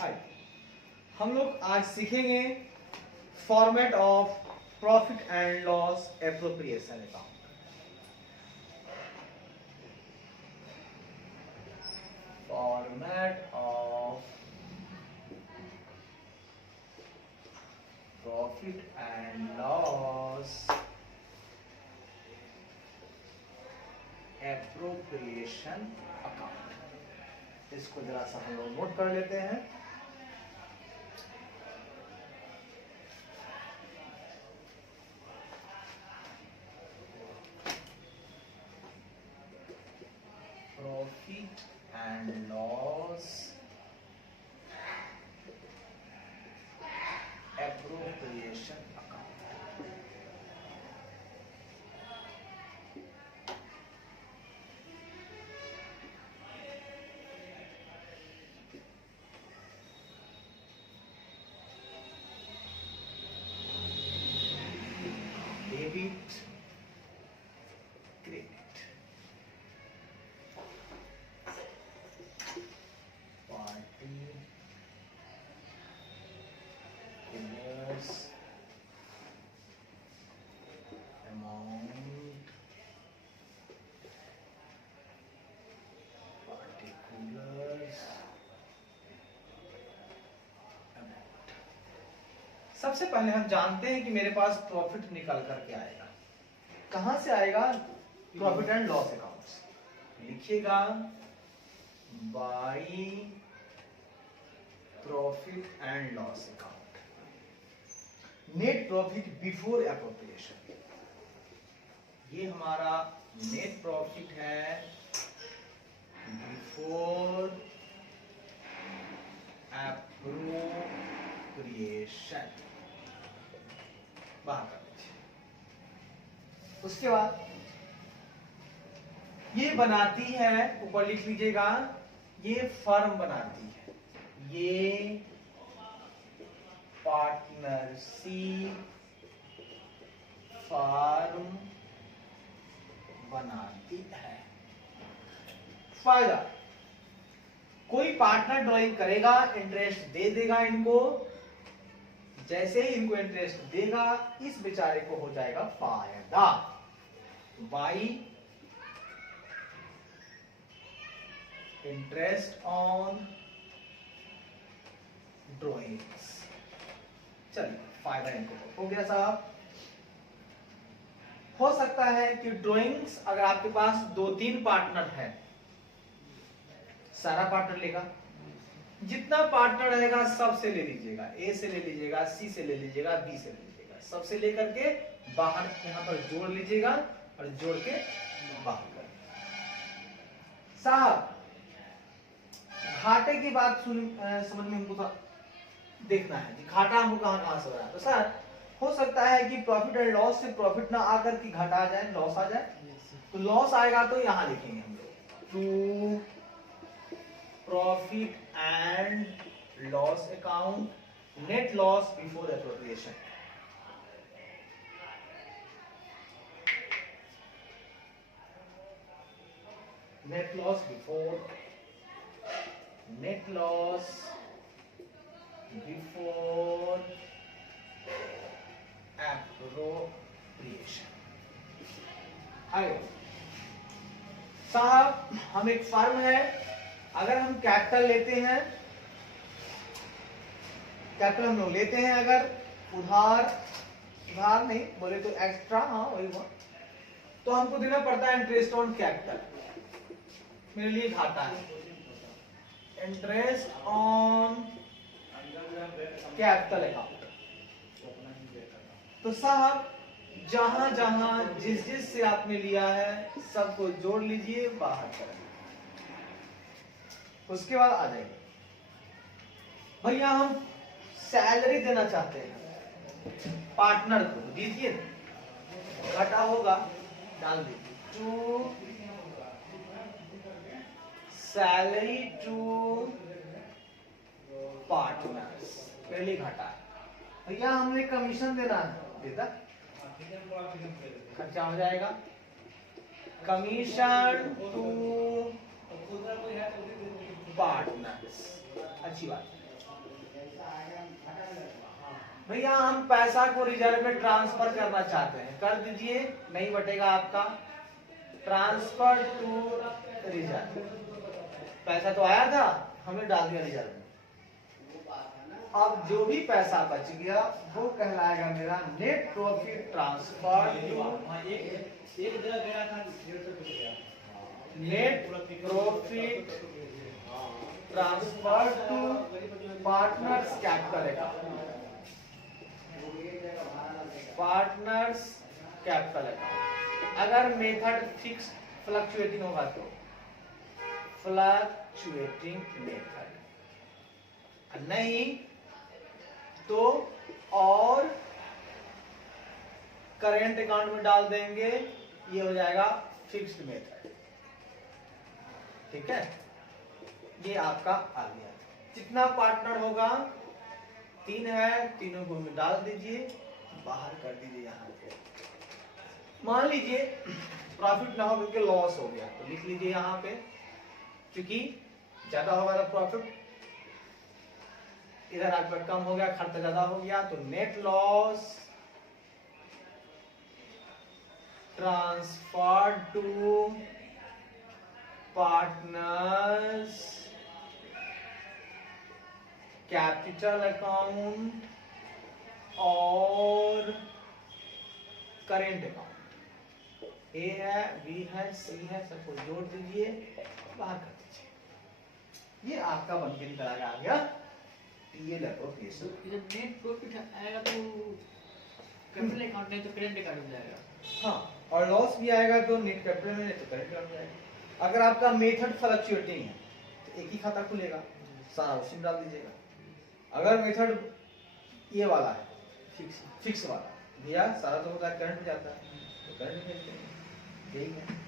हाय, हम लोग आज सीखेंगे format of profit and loss appropriation account. Format of profit and loss appropriation account. इसको जरा सा हम लोग नोट कर लेते हैं। Profit and loss appropriation account. Debit credit, party inverse amount, particulars amount. सबसे पहले हम जानते हैं कि मेरे पास प्रॉफिट निकल करके आएगा। कहां से आएगा? Profit and loss account. लिखिएगा by profit and loss account, net profit before appropriation. ये हमारा नेट प्रॉफिट है बिफोर एप्रोप्रिएशन। बाहर कर दीजिए। उसके बाद ये बनाती है, ऊपर लिख लीजिएगा, ये फर्म बनाती है, ये पार्टनरशिप फर्म बनाती है। फायदा, कोई पार्टनर ड्राइंग करेगा, इंटरेस्ट दे देगा इनको। जैसे ही इनको इंटरेस्ट देगा, इस बेचारे को हो जाएगा फायदा। By interest on drawings. चलिए, फायदा इनको हो गया साहब। हो सकता है कि ड्राइंग्स अगर आपके पास 2-3 पार्टनर है, सारा पार्टनर लेगा, जितना पार्टनर रहेगा सबसे ले लीजिएगा। ए से ले लीजिएगा, सी से ले लीजिएगा, बी से ले लीजिएगा, सबसे लेकर के बाहर यहां पर जोड़ लीजिएगा और जोड़ के बाहर कर साहब। घाटे की बात समझ में हमको देखना है कि घाटा हमको कहां से हो रहा है। तो सर, हो सकता है कि प्रॉफिट एंड लॉस से प्रॉफिट ना आकर के घाटा आ जाए, लॉस आ जाए। तो लॉस आएगा तो यहां लिखेंगे हम लोग to profit and loss account, net loss before appropriation. Net loss before appropriation. आइए साहब, हम एक फर्म है, अगर हम कैपिटल लेते हैं, कैपिटल हम लोग लेते हैं, अगर उधार नहीं बोले तो एक्स्ट्रा, हाँ वही हुआ, तो हमको देना पड़ता है इंटरेस्ट ऑन कैपिटल। मेरे लिए घाटा है, इंटरेस्ट ऑन कैपिटल अकाउंट। तो साहब, जहां जहां जिस से आपने लिया है सबको जोड़ लीजिए, बाहर करें। उसके बाद आ जाएंगे भैया, हम सैलरी देना चाहते हैं पार्टनर को, दीजिए। घटा होगा, डाल दीजिए टू सैलरी टू पार्टनर्स। पहले घटा है भैया, हमने कमीशन देना है, देता खर्चा हो जाएगा। कमीशन टू पार्टनर्स, अच्छी बात। भैया हम पैसा को रिजर्व में ट्रांसफर करना चाहते हैं, कर दीजिए, नहीं बटेगा आपका, ट्रांसफर टू रिजर्व। पैसा तो आया था, हमने डाल दिया रिजर्व में। अब जो भी पैसा बच गया वो कहलाएगा मेरा net profit transfer net profit transfer to partners capital account, partners capital account. अगर मेथड फिक्स फ्लक्चुएटिंग होगा तो फ्लक्चुएटिंग मेथड, नहीं तो और करेंट अकाउंट में डाल देंगे, ये हो जाएगा फिक्स्ड मेथड। ठीक है, ये आपका आ गया। जितना पार्टनर होगा 3 है, तीनों को डाल दीजिए, बाहर कर दीजिए। यहाँ पे मान लीजिए प्रॉफिट ना हो क्योंकि लॉस हो गया, तो लिख लीजिए यहाँ पे, क्योंकि ज्यादा होगा तो प्रॉफिट, इधर आपका कम हो गया, खर्चा ज्यादा हो गया, तो net loss transfer to partners capital account और करेंट अकाउंट। ए है, बी है, सी है, सबको जोड़ दीजिए, बाहर कर दीजिए। ये आपका बनके निकल आ गया पीएल एप्रोप्रिएशन। इधर नेट प्रॉफिट आएगा तो कैपिटल अकाउंट, नहीं तो करेंट अकाउंट में जाएगा। हाँ, और लॉस भी आएगा तो नेट कैपिटल में, नहीं तो करेंट अकाउंट में जाएगा। अगर आपका मेथड फ्लक्चुएटिंग है तो एक ही खाता खुलेगा, सारा उसी में डाल दीजिएगा। अगर मेथड ये वाला है फिक्स वाला, भैया सारा तो होता है करंट में जाता है, तो करंट में भेजते हैं, यही है।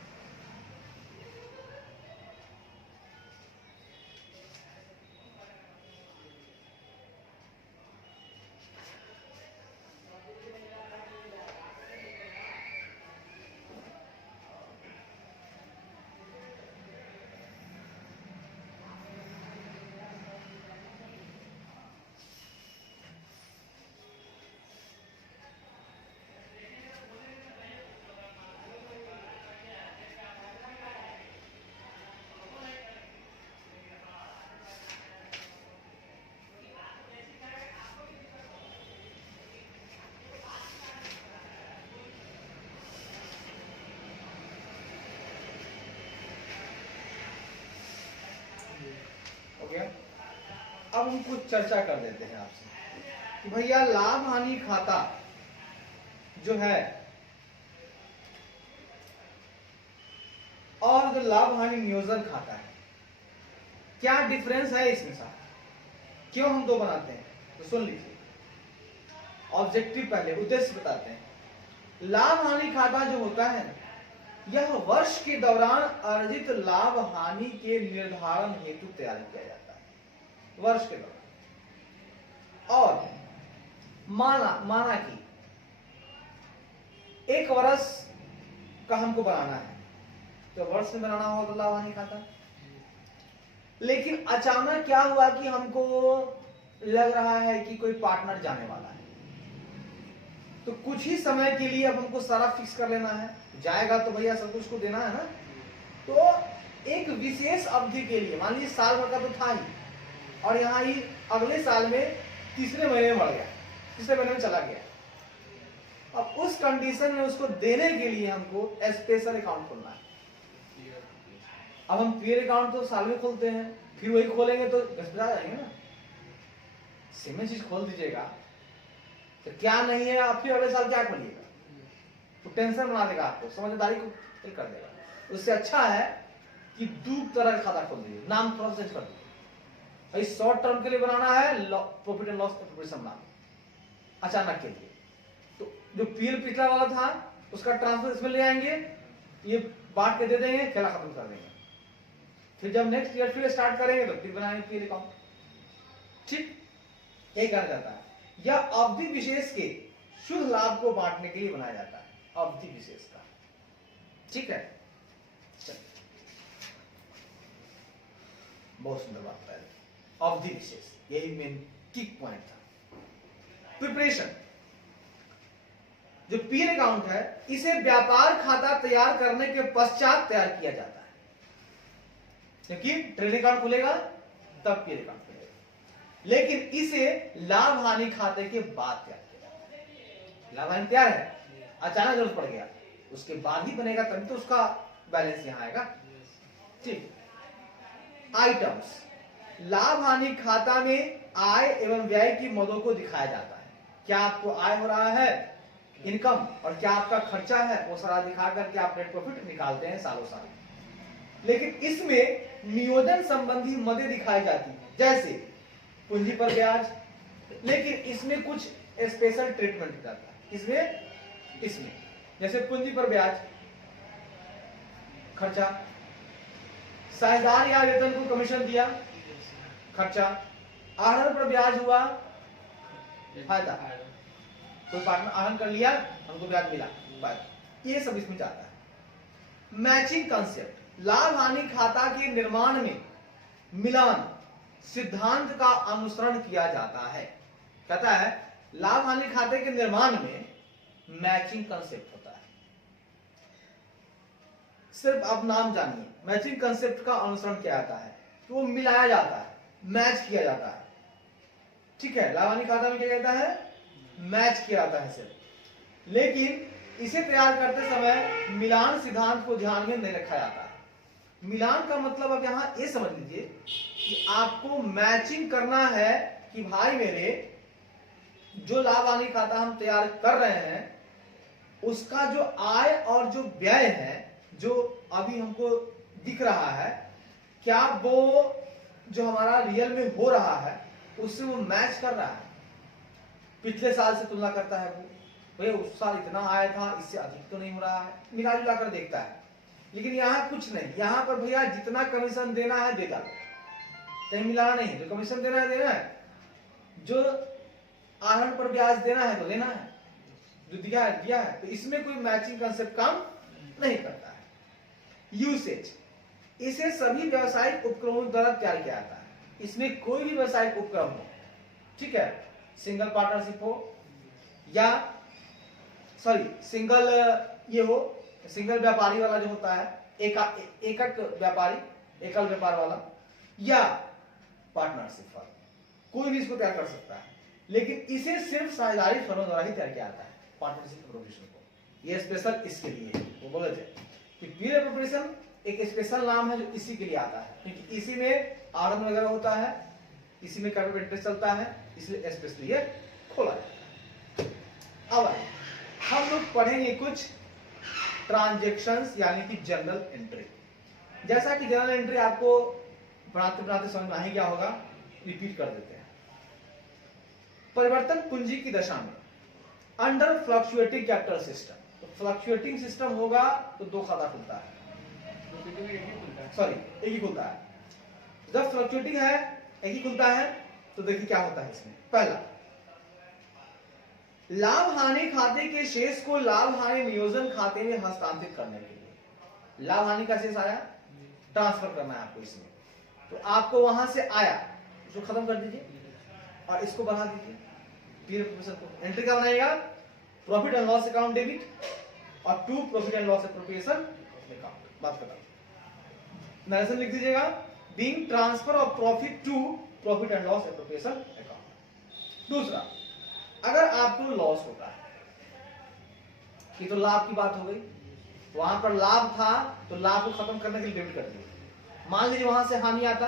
अब हम कुछ चर्चा कर देते हैं आपसे कि भैया लाभ हानि खाता जो है और जो लाभ हानि नियोजन खाता है, क्या डिफरेंस है इसमें साथ, क्यों हम दो बनाते हैं, तो सुन लीजिए। ऑब्जेक्टिव पहले, उद्देश्य बताते हैं। लाभ हानि खाता जो होता है यह वर्ष के दौरान अर्जित लाभ हानि के निर्धारण हेतु तैयार किया जाता है, वर्ष के दौरान। और माना कि एक वर्ष का हमको बनाना है, तो वर्ष में बनाना होगा तो लाभ हानि खाता। लेकिन अचानक क्या हुआ कि हमको लग रहा है कि कोई पार्टनर जाने वाला है, तो कुछ ही समय के लिए अब हमको सारा फिक्स कर लेना है, जाएगा तो भैया सब कुछ को देना है ना। तो एक विशेष अवधि के लिए, मान लीजिए साल भर का तो था ही, और यहाँ ही अगले साल में तीसरे महीने में बढ़ गया, तीसरे महीने में चला गया। अब उस कंडीशन में उसको देने के लिए हमको स्पेशल अकाउंट खोलना है। अब हम पीएल अकाउंट तो साल में खोलते हैं, फिर वही खोलेंगे तो घसपटा जाएंगे ना। सेम चीज खोल दीजिएगा तो क्या नहीं है, आप फिर अगले साल क्या खोलिएगा, तो टेंशन बना देगा आपको, समझदारी को फेल कर देगा। उससे अच्छा है कि दो तरह का खाता खोल दीजिए, नाम थोड़ा चेंज कर दीजिए। भाई शॉर्ट टर्म के लिए बनाना है प्रॉफिट एंड लॉस एप्रोप्रिएशन नाम, अचानक के लिए, तो जो पीएल पिछला वाला था उसका ट्रांसफर इसमें ले आएंगे, ये बांट के दे देंगे, खेला खत्म कर देंगे। फिर जब नेक्स्ट ईयर फिर स्टार्ट करेंगे तो फिर बनाएंगे पीएल अकाउंट। ठीक, यही कहा जाता है। यह अवधि विशेष के शुद्ध लाभ को बांटने के लिए बनाया जाता है, अवधि विशेष का। ठीक है, बहुत सुंदर बात है, अवधि विशेष, यही मेन किक पॉइंट था। प्रिपरेशन, जो पीएल अकाउंट है इसे व्यापार खाता तैयार करने के पश्चात तैयार किया जाता है, क्योंकि ट्रेडिंग अकाउंट खुलेगा तब पीएल अकाउंट खुलेगा, लेकिन इसे लाभ हानि खाते के बाद तैयार किया जाता है। लाभ हानि तैयार है, अचानक जरूरत पड़ गया उसके बाद ही बनेगा, तभी तो उसका बैलेंस यहां आएगा। ठीक, आइटम्स, लाभ हानि खाता में आय एवं व्यय की मदों को दिखाया जाता है। क्या आपको आय हो रहा है, इनकम, और क्या आपका खर्चा है, वो सारा दिखा करके आप नेट प्रॉफिट निकालते हैं सालों साल। लेकिन इसमें नियोजन संबंधी मदें दिखाई जाती है, जैसे पूंजी पर ब्याज, लेकिन इसमें कुछ स्पेशल ट्रीटमेंट जाता है। इसमें जैसे पूंजी पर ब्याज, खर्चा, साझेदार या वेतन को कमीशन दिया, खर्चा, आहरण पर ब्याज हुआ, फायदा, कोई पार्टनर आहरण कर लिया, हमको ब्याज मिला, फायदा, ये सब इसमें जाता है। मैचिंग कंसेप्ट, लाभ हानि खाता के निर्माण में मिलान सिद्धांत का अनुसरण किया जाता है। कहता है लाभ हानि खाते के निर्माण में मैचिंग कंसेप्ट होता है। सिर्फ आप नाम जानिए, मैचिंग कंसेप्ट का अनुसरण किया जाता है कि वो मिलाया जाता है, मैच किया जाता है। ठीक है, लाभ हानि खाता में क्या कहता है, मैच किया जाता है सिर्फ, लेकिन इसे तैयार करते समय मिलान सिद्धांत को ध्यान में नहीं रखा जाता है। मिलान का मतलब अब यहां ये समझ लीजिए कि आपको मैचिंग करना है कि भाई मेरे जो लाभ हानि खाता हम तैयार कर रहे हैं उसका जो आय और जो व्यय है जो अभी हमको दिख रहा है, क्या वो जो हमारा रियल में हो रहा है उससे वो मैच कर रहा है। पिछले साल से तुलना करता है वो, भैया उस साल इतना आया था, इससे अधिक तो नहीं हो रहा है, मिला जुला कर देखता है। लेकिन यहाँ कुछ नहीं, यहाँ पर भैया जितना कमीशन देना है दे डालो, कहीं मिलाना नहीं, जो कमीशन देना है देना है, जो आहरण पर ब्याज देना है तो लेना है, जो दिया है दिया है। तो इसमें कोई मैचिंग कंसेप्ट काम नहीं करता है। यूसेज, इसे सभी व्यावसायिक उपक्रमों द्वारा तैयार किया जाता है। इसमें कोई भी व्यावसायिक उपक्रम हो, ठीक है, सिंगल पार्टनरशिप हो या सिंगल ये हो, सिंगल व्यापारी वाला जो होता है, एकक व्यापारी, एकल व्यापार वाला, या पार्टनरशिप वाला, कोई भी इसको तैयार कर सकता है। लेकिन इसे सिर्फ साझेदारी फर्मों द्वारा ही तैयार किया जाता है, पार्टनरशिप प्रोविजन को। ये स्पेशल इसके लिए है। वो बोले थे कि पीयर एप्रोप्रिएशन एक स्पेशल नाम है जो इसी के लिए आता है, क्योंकि इसी में आहरण वगैरह होता है, इसी में कैपिटल इंटरेस्ट चलता है, इसलिए स्पेशली ये खोला जाता है। अब हम लोग पढ़ेंगे कुछ ट्रांजैक्शंस यानी कि जनरल एंट्री। जैसा कि जनरल एंट्री आपको पढ़ाते पढ़ाते समझ में आ ही गया होगा, रिपीट कर देते हैं। परिवर्तन पूंजी की दशा में अंडर फ्लक्चुएटिंग कैपिटल सिस्टम, तो फ्लक्चुएटिंग सिस्टम होगा तो दो खाता खुलता है, एक ही खुलता है। जब फ्लक्चुएटिंग है एक ही खुलता है तो देखिए क्या होता है इसमें। पहला, लाभ हानि खाते के शेष को लाभ हानि नियोजन खाते में हस्तांतरित करने के लिए, लाभ हानि का शेष आया, ट्रांसफर करना है आपको इसमें, तो आपको वहां से आया, इसको खत्म कर दीजिए और इसको बढ़ा दीजिए। एंट्री का बनाएगा profit and loss account debit और to profit and loss appropriation account. बात खत्म। नरेशन लिख दीजिएगा, being transfer of profit to profit and loss appropriation account. दूसरा, अगर आपको लॉस होता है, ये तो लाभ की बात हो गई, वहां पर लाभ था तो लाभ को खत्म करने के लिए डेबिट कर दिया। मान लीजिए वहां से हानि आता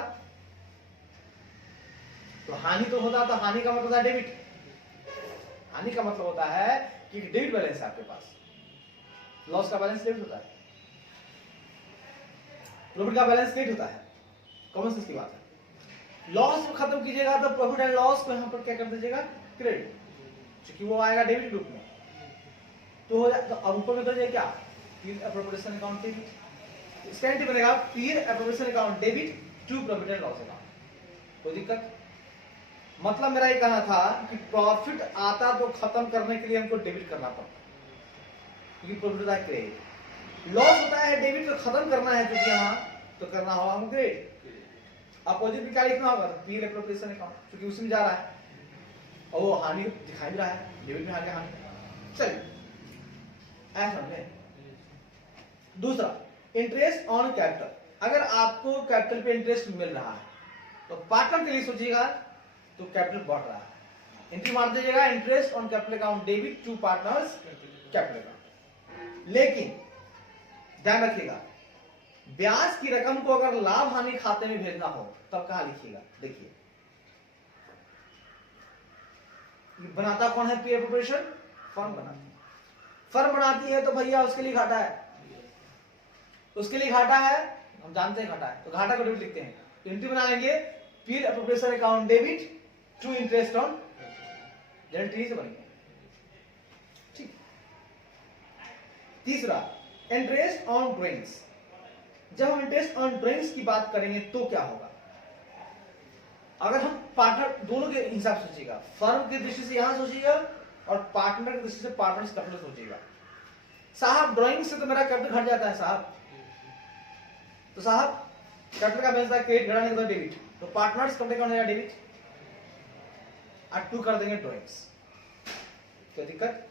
तो हानि तो होता, तो हानि का मतलब होता है डेबिट। हानि का मतलब होता है कि डेबिट बैलेंस है आपके पास, लॉस का बैलेंस डेबिट होता है, प्रॉफिट का बैलेंस क्रेडिट होता है, कॉमन सेंस की बात है। लॉस को खत्म कीजिएगा तो प्रॉफिट एंड लॉस को यहां पर क्या कर दीजिएगा, क्रेडिट, क्योंकि वो आएगा डेबिट ग्रुप में, तो हो जाएगा। अब ऊपर में कर जाए क्या, पीयर एप्रोप्रिएशन अकाउंट डेबिट, इसका एंट्री बनेगा peer appropriation account debit to profit and loss account. कोई दिक्कत? मतलब मेरा ये कहना था कि प्रॉफिट आता तो खत्म करने के लिए हमको डेबिट करना पड़ता, क्योंकि प्रॉफिट होता है क्रेडिट, लॉस होता है डेबिट, तो खत्म करना है क्योंकि यहाँ तो करना होगा हम क्रेडिट। अपोजिट में क्या लिखना होगा, तो पीयर एप्रोप्रिएशन अकाउंट, क्योंकि उसमें जा रहा है। और वो हानि दिखाई भी रहा है, डेबिट में आ गया हानि। चलिए ऐसा समझे। दूसरा इंटरेस्ट ऑन कैपिटल, अगर आपको कैपिटल पे इंटरेस्ट मिल रहा है तो पार्टनर के लिए सोचिएगा तो कैपिटल बढ़ रहा है, एंट्री मार दीजिएगा interest on capital account debit to partners capital account. लेकिन ध्यान रखिएगा ब्याज की रकम को अगर लाभ हानि खाते में भेजना हो तब कहां लिखिएगा, देखिए बनाता कौन है पी एप्रोप्रिएशन, फर्म बनाती है। फर्म बनाती है तो भैया उसके लिए घाटा है, उसके लिए घाटा है, हम जानते हैं घाटा है, तो घाटा को डेबिट लिखते हैं, एंट्री बना लेंगे peer appropriation account debit to interest on, entry से बनेंगे। ठीक। तीसरा इंटरेस्ट ऑन ड्राइंग्स, जब हम इंटरेस्ट ऑन ड्राइंग्स की बात करेंगे तो क्या होगा, अगर हम पार्टनर दोनों के हिसाब से सोचिएगा, फर्म की दृष्टि से यहां सोचिएगा और पार्टनर की दृष्टि से पार्टनर्स कैपिटल सोचिएगा। साहब ड्राइंग से तो मेरा कैपिटल घट जाता है साहब, तो साहब कैपिटल का बैलेंस था क्रेडिट घटाने का डेबिट, तो पार्टनर्स कैपिटल का हो जाएगा डेबिट, और टू कर देंगे ड्राइंग्स, क्या दिक्कत।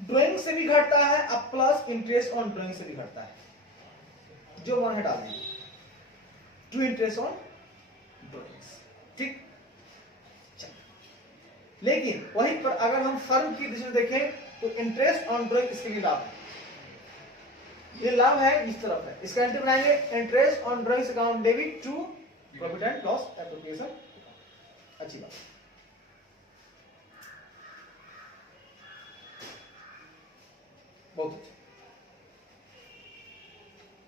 ड्राइंग से भी घटता है अब प्लस इंटरेस्ट ऑन ड्राइंग से भी घटता है, जो वन हटा दीजिए टू इंटरेस्ट ऑन ड्राइंग्स। ठीक। लेकिन वहीं पर अगर हम फर्म की दृष्टि से देखें तो इंटरेस्ट ऑन ड्राइंग इसके लिए लाभ है, ये लाभ है इस तरफ है, इसका एंट्री बनाएंगे interest on drawings account debit to profit and loss appropriation. अच्छी बात। बहुत अच्छा।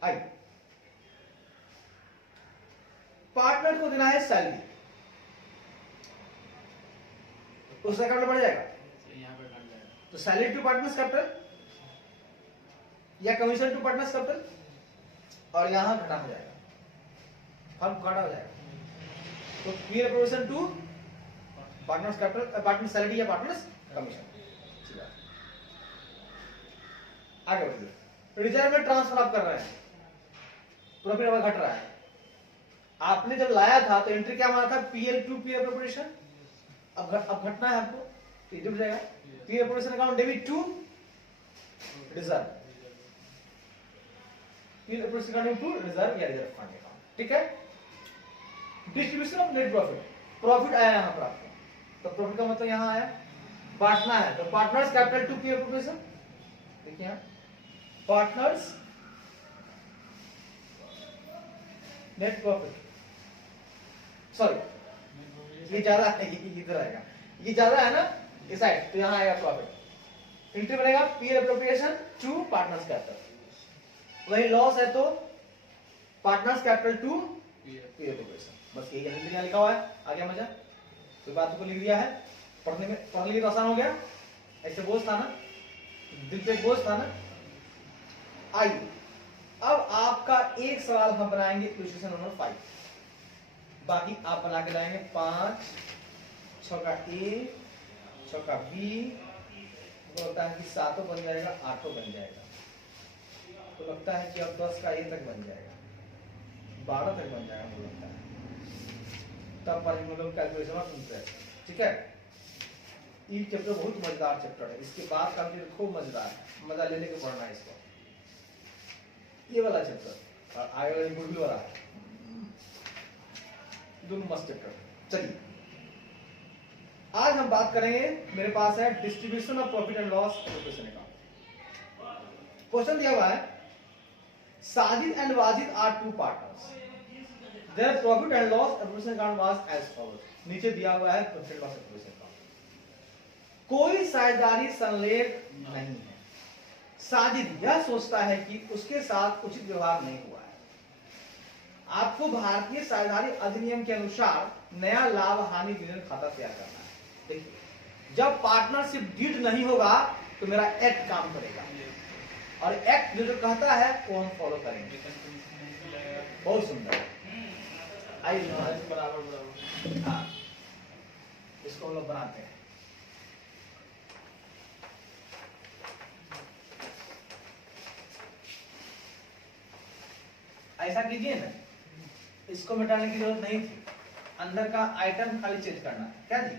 आइए पार्टनर को देना है सैलरी, उसका कैपिटल बढ़ जाएगा, यहाँ पे घट जाएगा, तो सैलरी टू पार्टनर्स कैपिटल या कमीशन टू पार्टनर्स कैपिटल, और यहां घटा हो जाएगा, फर्म घटा हो जाएगा, तो P appropriation to partners capital, partner salary या पार्टनर्स कमीशन। आगे बढ़िए। रिजर्व में ट्रांसफर आप कर रहे हैं, प्रॉफिट अब घट रहा है, आपने जब लाया था तो एंट्री क्या माना था पीएल टू पी एप्रोप्रिएशन, अब घटना है आपको, तो ये जुड़ जाएगा P appropriation account debit to reserve, P appropriation account to reserve या रिजर्व फंड अकाउंट। ठीक है। Distribution of net profit, profit आया यहां पर आपको, तो प्रॉफिट का मतलब यहां आया बांटना है, तो partners capital to P appropriation, देखिए यहां पार्टनर्स नेट प्रॉफिट, सॉरी ये ज्यादा है, ये इधर आएगा, ये ज्यादा है ना इस साइड, तो यहां आएगा प्रॉफिट, एंट्री बनेगा P appropriation to partners capital, वही लॉस है तो partners capital to P appropriation, बस यही है, लिखा हुआ है, आ गया मजा, कोई बात को लिख दिया है, पढ़ने में पढ़ने लिए तो आसान हो गया, ऐसे बोझ था ना, दिल पे बोझ था ना। आइए अब आपका एक सवाल हम बनाएंगे क्वेश्चन नंबर 5, बाकी आप बना के लाएंगे 5, 6 का ए, 6 का बी, वो लगता है कि 7 बन जाएगा, 8 बन जाएगा, तो लगता है कि अब 10 का ए तक बन जाएगा, 12 तक बन जाएगा मुझे लगता है, तब पर हम लोग कैलकुलेशन ऑफ इंटरेस्ट। ठीक है। ये चैप्टर बहुत मजेदार चैप्टर है, इसके बाद का चैप्टर खूब मजेदार है, मजा ले लेके पढ़ना है इसको, ये वाला चैप्टर और आगे वाला गुडविल वाला, दोनों मस्त चैप्टर। चलिए आज हम बात करेंगे, मेरे पास है distribution of profit and loss appropriation account. Question दिया हुआ है Sajid and Wajid are two partners, their profit and loss appropriation account was as follows, नीचे दिया हुआ है profit and loss appropriation account, कोई साझेदारी संलेख नहीं है, साजिद यह सोचता है कि उसके साथ उचित व्यवहार नहीं हुआ है, आपको भारतीय साझेदारी अधिनियम के अनुसार नया लाभ हानि विवरण खाता तैयार करना है। देखिए जब पार्टनरशिप डीड नहीं होगा तो मेरा एक्ट काम करेगा, और एक्ट जो कहता है वो हम फॉलो करेंगे। बहुत सुंदर, आइए बराबर बराबर, हाँ इसको हम लोग बनाते हैं। ऐसा कीजिए ना, इसको मिटाने की जरूरत नहीं थी, अंदर का आइटम खाली चेंज करना है, क्या जी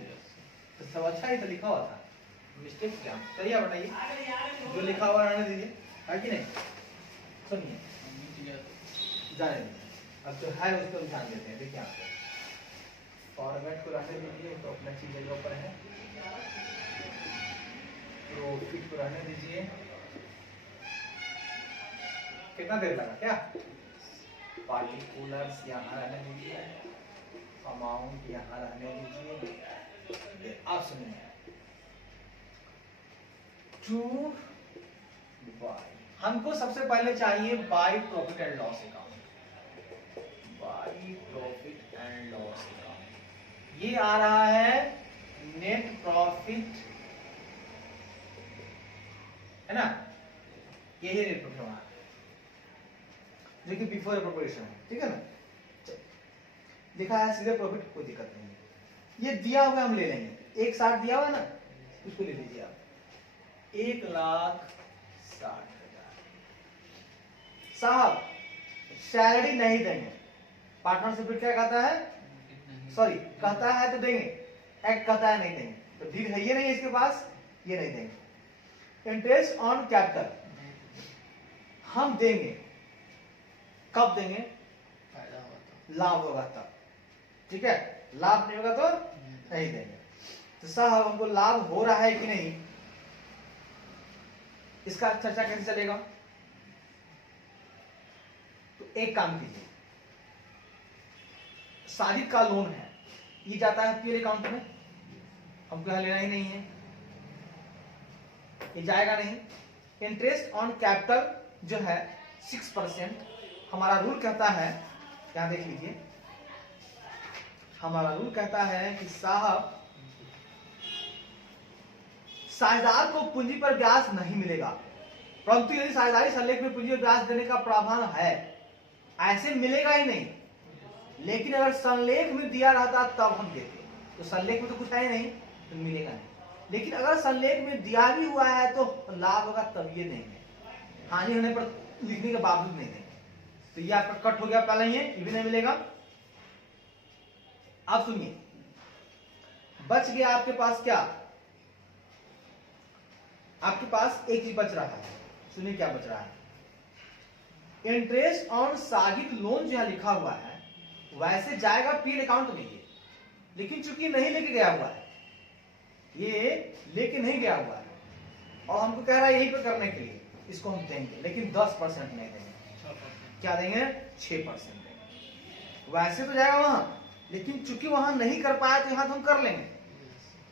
तो सब अच्छा ही तो लिखा हुआ था, मिस्टेक क्या सही है बताइए, जो लिखा हुआ रहने दीजिए, है कि नहीं। सुनिए जाने दीजिए, अब जो है उस पर ध्यान देते हैं। देखिए यहाँ पे फॉर्मेट को रहने दीजिए, तो अपना चीज जगह पर है, प्रॉफिट को रहने दीजिए। कितना देर लगा क्या, पार्टिकुलर्स यहाँ रहने दीजिए, अमाउंट यहाँ रहने दीजिए। आप सुनिए, टू बाय, हमको सबसे पहले चाहिए by profit and loss account, by profit and loss account. ये आ रहा है नेट प्रॉफिट, है ना, यही नेट प्रॉफिट हमारा, जो कि बिफोर प्रिपरेशन है, ठीक है ना। लिखा है सीधे प्रॉफिट, कोई दिक्कत नहीं है। ये दिया हुआ हम ले लेंगे, 1,60 दिया हुआ ना, उसको ले लीजिए आप, 1,60,000। साहब सैलरी नहीं देंगे, पार्टनरशिप क्या कहता है, सॉरी कहता है तो देंगे, एक्ट कहता है नहीं देंगे, तो डील है ये नहीं है इसके पास, ये नहीं देंगे। इंटरेस्ट ऑन कैपिटल हम देंगे, कब देंगे, लाभ होगा तब, ठीक है, लाभ नहीं होगा तो नहीं देंगे। तो साहब हमको लाभ हो रहा है कि नहीं, इसका चर्चा कैसे चलेगा। तो एक काम कीजिए, साजिद का लोन है, ये जाता है पीएल अकाउंट में, हमको यहां लेना ही नहीं है, ये जाएगा नहीं। इंटरेस्ट ऑन कैपिटल जो है 6%, हमारा रूल कहता है, यहां देख लीजिए, हमारा रूल कहता है कि साहब साझेदार को पूंजी पर ब्याज नहीं मिलेगा, परंतु यदि साझेदारी संलेख में पूंजी पर ब्याज देने का प्रावधान है, ऐसे मिलेगा ही नहीं, लेकिन अगर संलेख में दिया रहता तब हम देते, तो संलेख में तो कुछ है नहीं तो मिलेगा नहीं, लेकिन अगर संलेख में दिया भी हुआ है तो लाभ होगा तब ये देंगे, हानि होने पर लिखने के बावजूद नहीं देंगे। तो ये आपका कट हो गया पहले, ये भी नहीं मिलेगा। अब सुनिए, बच गया आपके पास क्या, आपके पास एक चीज बच रहा है, सुनिए क्या बच रहा है, इंटरेस्ट ऑन साजिद लोन जो लिखा हुआ है वैसे जाएगा पीएल अकाउंट में ये, लेकिन चूंकि नहीं लेके गया हुआ है, ये लेके नहीं गया हुआ है और हमको कह रहा है यहीं पे करने के लिए, इसको हम देंगे, लेकिन 10% नहीं देंगे, क्या देंगे, 6% देंगे। वैसे तो जाएगा वहां, लेकिन चूंकि वहां नहीं कर पाया तो यहां तो हम कर लेंगे,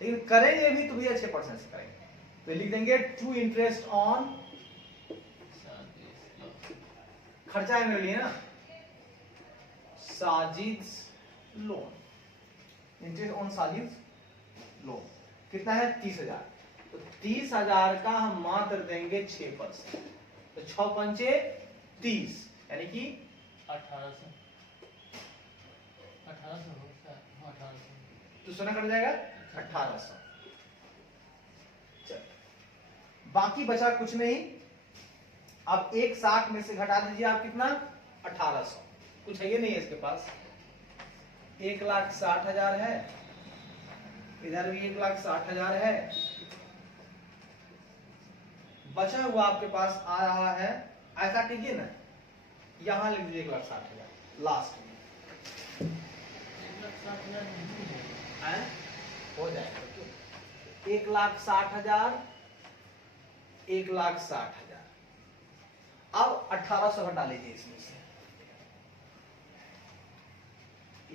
लेकिन करेंगे भी तो भैया 6% से करेंगे, तो लिख देंगे टू इंटरेस्ट ऑन, खर्चा है मेरे लिए ना, Sajid loan, interest on Sajid loan कितना है, 30,000, तो 30,000 का हम मात्र देंगे 6%, तो 6 पंचे 30, यानी कि 1800 तो सोना कट जाएगा 1800। चल बाकी बचा कुछ नहीं, अब 1,60 में से घटा दीजिए आप कितना, 1800, कुछ है ये नहीं है इसके पास, 1,60,000 है, इधर भी 1,60,000 है, बचा हुआ आपके पास आ रहा है, ऐसा कीजिए ना, यहां लिख दीजिए 1,60,000 लास्ट में, 1,60,000 हो जाएगा, 1,60,000, 1,60,000, अब 1800 घटा लीजिए इसमें से,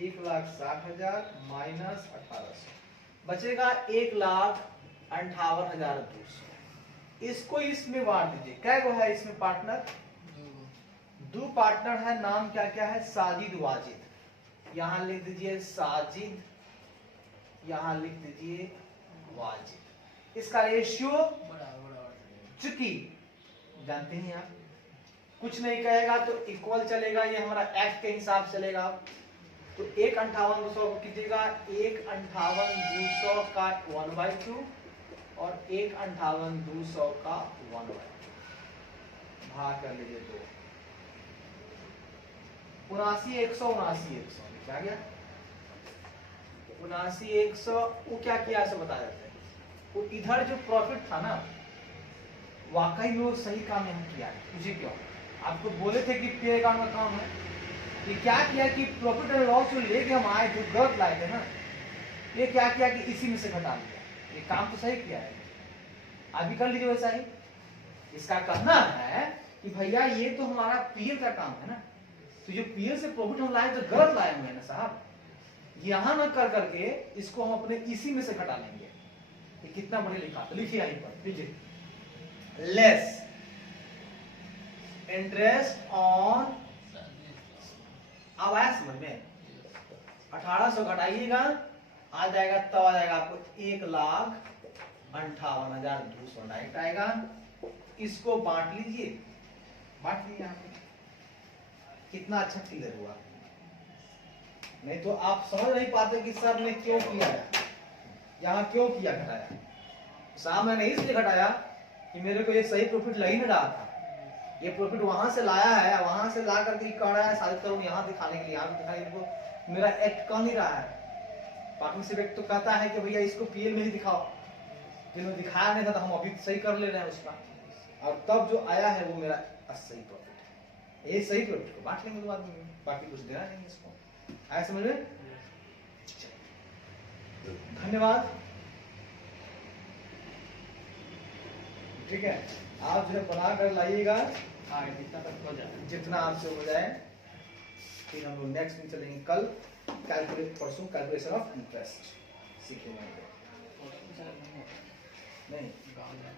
1,60,000 माइनस 1800, बचेगा 1,58,200, इसको इसमें बांट दीजिए, क्या वो है इसमें पार्टनर, 2 पार्टनर है, नाम क्या क्या है, साजिद वाजिद, यहां लिख दीजिए साजिद, यहां लिख दीजिए वाजिद, इसका रेशियो चूंकि जानते हैं आप कुछ नहीं कहेगा तो इक्वल चलेगा, ये हमारा एक्ट के हिसाब चलेगा, तो 1,58,200 को कीजिएगा, 1,58,200 का 1/2 और 1,58,200 का 1/2 भाग कर लीजिए 2, 79,100 79,100 क्या गया, 79,100 वो क्या किया ऐसे बता देते हैं। वो इधर जो प्रॉफिट था ना, वाकई में वो सही काम नहीं किया है। मुझे क्यों आपको बोले थे कि पे अकाउंट का काम है, ये क्या किया कि प्रॉफिट एंड लॉस जो लेके हम आए थे गलत लाए थे ना, ये क्या किया कि इसी में से घटा दिया। ये काम तो सही किया है, आप भी कर लीजिए वैसा ही। इसका कहना है कि भैया ये तो हमारा पीएल का काम है ना, तो जो पीएल से प्रॉफिट हम लाए तो गलत लाए हुए हैं ना साहब, यहां ना कर करके इसको हम अपने इसी में से घटा लेंगे। ये कितना बढ़िया लिखा, तो लिखिए यहीं पर लीजिए, लेस इंटरेस्ट ऑन, अब आया समझ में, 1800 घटाइएगा आ जाएगा, तब आ जाएगा आपको 1,58,200 डायरेक्ट आएगा। इसको बांट लीजिए, बांट लीजिए यहाँ पे, कितना अच्छा क्लियर हुआ। नहीं तो आप समझ नहीं पाते कि सर ने क्यों किया है, यहाँ क्यों किया घटाया। साहब मैंने इसलिए घटाया कि मेरे को ये सही प्रॉफिट लग ही नहीं रहा था, ये प्रॉफिट वहां से लाया है, वहां से ला करके कह रहा है साबित करो यहाँ दिखाने के लिए, यहाँ दिखाने को मेरा एक्ट कर नहीं रहा है। पार्टनरशिप एक्ट तो कहता है कि भैया इसको पीएल में ही दिखाओ, जिन्होंने दिखाया नहीं था तो हम अभी सही कर ले रहे हैं उसका, और तब जो आया है वो मेरा सही प्रॉफिट है। ये सही प्रॉफिट को बांट लेंगे बाद में, बाकी कुछ देना नहीं इसको। आया समझ में? धन्यवाद। ठीक है, आप जो है बना कर लाइएगा, हाँ जितना तक हो जाए, जितना आपसे हो जाए। फिर हम लोग नेक्स्ट में चलेंगे कल, कैलकुलेट परसों कैलकुलेशन ऑफ इंटरेस्ट सीखेंगे। नहीं गाँव जाए।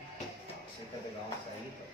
गाँव से आइए तो